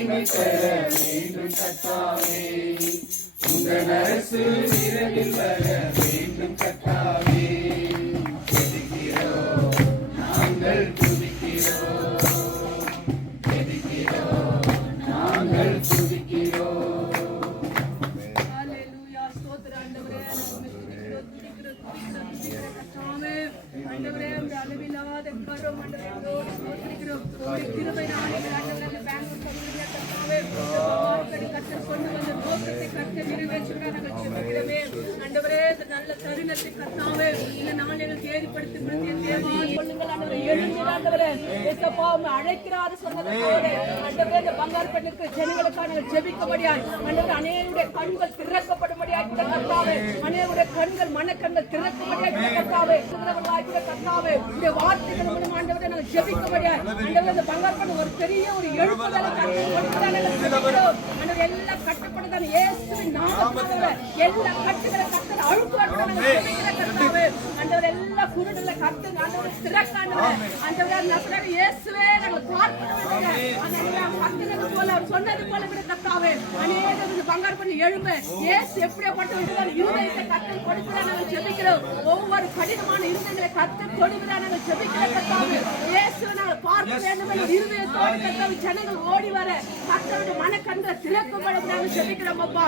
மகிமை பெற வேண்டும் கர்த்தாவே. உங்கள் அரசு விரைவில் வர வேண்டும் கர்த்தாவே. துதிக்கிறோம், நாங்கள் துதிக்கிறோம், துதிக்கிறோம், நாங்கள் துதிக்கிறோம். ஹல்லேலூயா. ஸ்தோத்திரம் ஆண்டவரே. கர்த்தாவே ஆண்டவரே, உம்முடைய அளவில்லாத கரம் ஆண்டவரே ஸ்தோத்திரிக்கிறோம். உம்முடைய கிருபையினாலே ஆண்டவரே பெங்களூர் சமூகத்திலே கர்த்தாவே வார்த்தை கர்த்தர் கொண்டு வந்த நோக்கத்தை கர்த்தர் நிறைவேற்றுகிறார். நாங்கள் ஜெபிக்கிறோமே ஆண்டவரே, இந்த நல்ல தருணத்தை கர்த்தாவே இந்த நாளில் தேடிப்படுத்தி தேவா கொள்ளுங்கள் ஆண்டவரே. எழுந்து ஆண்டவரே இயேசுப்பா உம்மை அழைக்கிறார் சொன்னது போல ஆண்டவரே இந்த பங்காரு பெண்ணுக்கு ஜனங்களுக்காக நாங்கள் ஜெபிக்கும்படியாய் ஆண்டவரே அநேகருடைய கண்கள் திறக்கப்படும்படியாய் கர்த்தாவே, அநேகருடைய கண்கள் மனக்கண்கள் திறக்கும்படியாய் கர்த்தாவே, கர்த்தாவே இந்த வார்த்தைகள் மூலம் ஆண்டவரே நாங்கள் ஜெபிக்கும்படியாய் ஆண்டவரே இந்த பங்காரு பெண் ஒரு பெரிய ஒரு எழுப்புதலை கர்த்தர் எல்லா கட்டுப்படுத்தான இயேசுவின் நாமத்தினாலே எல்லா கட்டுகளை கர்த்தர் அழுக்குவார்கள். கர்த்தாவே ஆண்டவரே எல்லா குருடல கர்த்தர் ஆண்டவரே திறக்காண்டவரே ஆண்டவரே நசரேய இயேசுவே நாங்கள் பார்க்கிறோம். அந்த கர்த்தர் போல அவர் சொன்னது போல விட கர்த்தாவே அநேகருக்கு பங்காரு பண்ணி எழும்ப இயேசு எப்படிப்பட்ட இருதயத்தை கர்த்தர் கொடுக்கிறார். நாங்கள் ஜெபிக்கிறோம். ஒவ்வொரு கடினமான இருதயங்களை கர்த்தர் கொடுக்கிறார். நாங்கள் ஜெபிக்கிறோம் கர்த்தாவே. இயேசுவை நாங்கள் பார்க்க வேண்டும் என்ற இருதயத்தோடு கர்த்தாவே ஜனங்கள் ஓடி வர கர்த்தருடைய மனக்கண்கள் திறக்கப்பட நாங்கள் ஜெபிக்கிறோம் அப்பா.